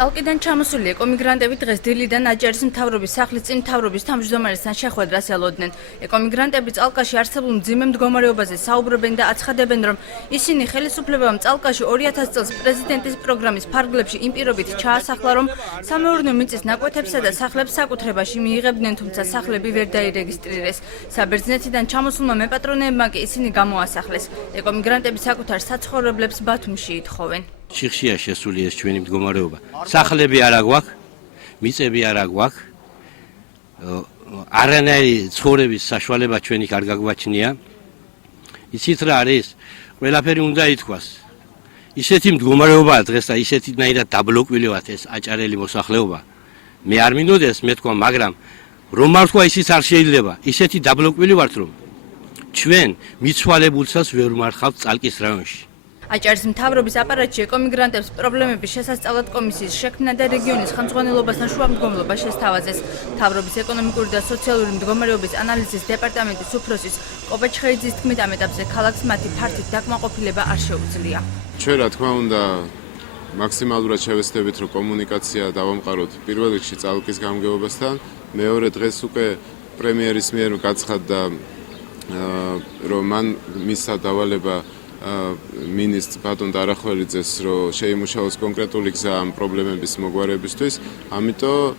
წალკიდან ჩამოსული ეკომიგრანტები დღეს დილიდან აჭარის მთავრობის სახლის წინ მთავრობის თავმჯდომარესთან შეხვედრას ელოდნენ. ეკომიგრანტები წალკაში არსებულ მძიმე მდგომარეობაზე საუბრობენ და აცხადებენ, რომ ისინი ხელისუფლებამ წალკაში 2000 წელს პრეზიდენტის პროგრამის ფარგლებში იმ პირობით ჩაასახლა, რომ სამეურნეო მიწის ნაკვეთებსა და სახლებს საკუთრებაში მიიღებდნენ, თუმცა სახლები ვერ დაირეგისტრირეს. საბერძნეთიდან ჩამოსულმა მეპატრონეებმა კი ისინი გამოასახლეს. ეკომიგრანტები საკუთარ საცხოვრებლებს ბათუმში ითხოვენ. Შიხშია შესული ეს ჩვენი მდგომარეობა. სახლები არ აგვაქვს, მიწები არ აგვაქვს. არანაირი ცხოვრების საშუალება ჩვენი არ გაგვაჩნია. იცით რა არის? ყველაფერი უნდა ითქვას. ისეთი მდგომარეობაა დღეს და ისეთნაირად დაბლოკვილი ვართ ეს აჭარელი მოსახლეობა. მე არ მინდოდეს მეთქვა, მაგრამ რომ არ თქვა ისიც არ შეიძლება. ისეთი დაბლოკვილი ვართ, რომ ჩვენ მიცვალებულსაც ვერ მარხავთ წალკის რაიონში. აჭარის მთავრობის აპარატში ეკომიგრანტებს პრობლემების შესასწავლად კომისიის შექმნა და რეგიონის ხელმძღვანელობასთან შუამდგომლობა შესთავაზეს. მთავრობის ეკონომიკური და სოციალური მდგომარეობის ანალიზის დეპარტამენტის უფროსის კობაჩხეიძის თქმით, ამ ეტაპზე ქალაქს მათი ფართით დაკმაყოფილება არ შეუძლია. ჩვენ რა თქმა უნდა მაქსიმალურად შევეცდებით, რომ კომუნიკაცია დავამყაროთ პირველ რიგში წალკის გამგეობასთან. მეორე დღეს უკვე პრემიერის მიერ გაცხადდა, რომ მან მისცა დავალება მინისტრ ბატონ დარახველიძეს, რომ შეიმუშაოს კონკრეტული გზა ამ პრობლემების მოგვარებისთვის. ამიტომ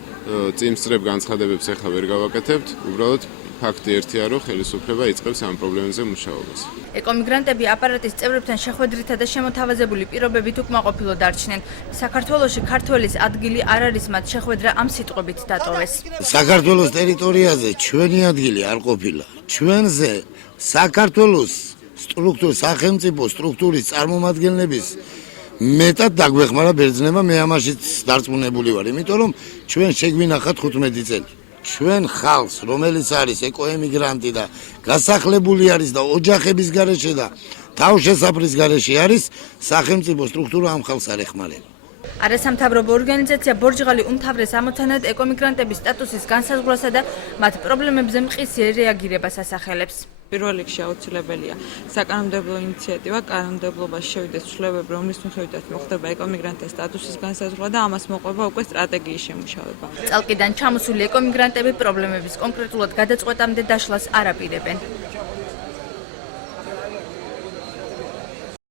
წინსწრებ განცხადებებს ახლა ვერ გავაკეთებთ. უბრალოდ ფაქტი ერთია, რომ ხელისუფლება იწყებს ამ პრობლემებზე მუშაობას. ეკომიგრანტები აპარატის წევრებთან შეხვედრითა და შემოთავაზებული პირობებით უკმაყოფილო დარჩნენ. საქართველოში ქართველის ადგილი არ არის, მათ შეხვედრა ამ სიტყვებით დატოვეს. საქართველოს ტერიტორიაზე ჩვენი ადგილი არ ყოფილა. ჩვენზე საქართველოს სახელმწიფო სტრუქტურის წარმომადგენლების მეტად დაგვეხმარა ბერძნება, მე ამაშიც დარწმუნებული ვარ, იმიტომ რომ ჩვენ შეგვინახათ 15 წელი. ჩვენ ხალხს, რომელიც არის ეკოემიგრანტი და გასახლებული არის და ოჯახების გარეშე და თავშესაფრის გარეშე არის, სახელმწიფო სტრუქტურა ამ ხალხს არ ეხმარება. არასამთავრობო ორგანიზაცია ბორჯღალი უმთავრეს ამოცანად ეკომიგრანტების სტატუსის განსაზღვრასა და მათ პრობლემებზე მყისიერ რეაგირებას ასახელებს. პირველ რიგში აუცილებელია საკანონმდებლო ინიციატივა, კანონმდებლობაში შევიდეს ცვლილებები, რომლის მიხედვითაც მოხდება ეკომიგრანტის სტატუსის განსაზღვრა და ამას მოყვება უკვე სტრატეგიის შემუშავება. წალკიდან ჩამოსული ეკომიგრანტები პრობლემების კონკრეტულად გადაწყვეტამდე დაშლას არ აპირებენ.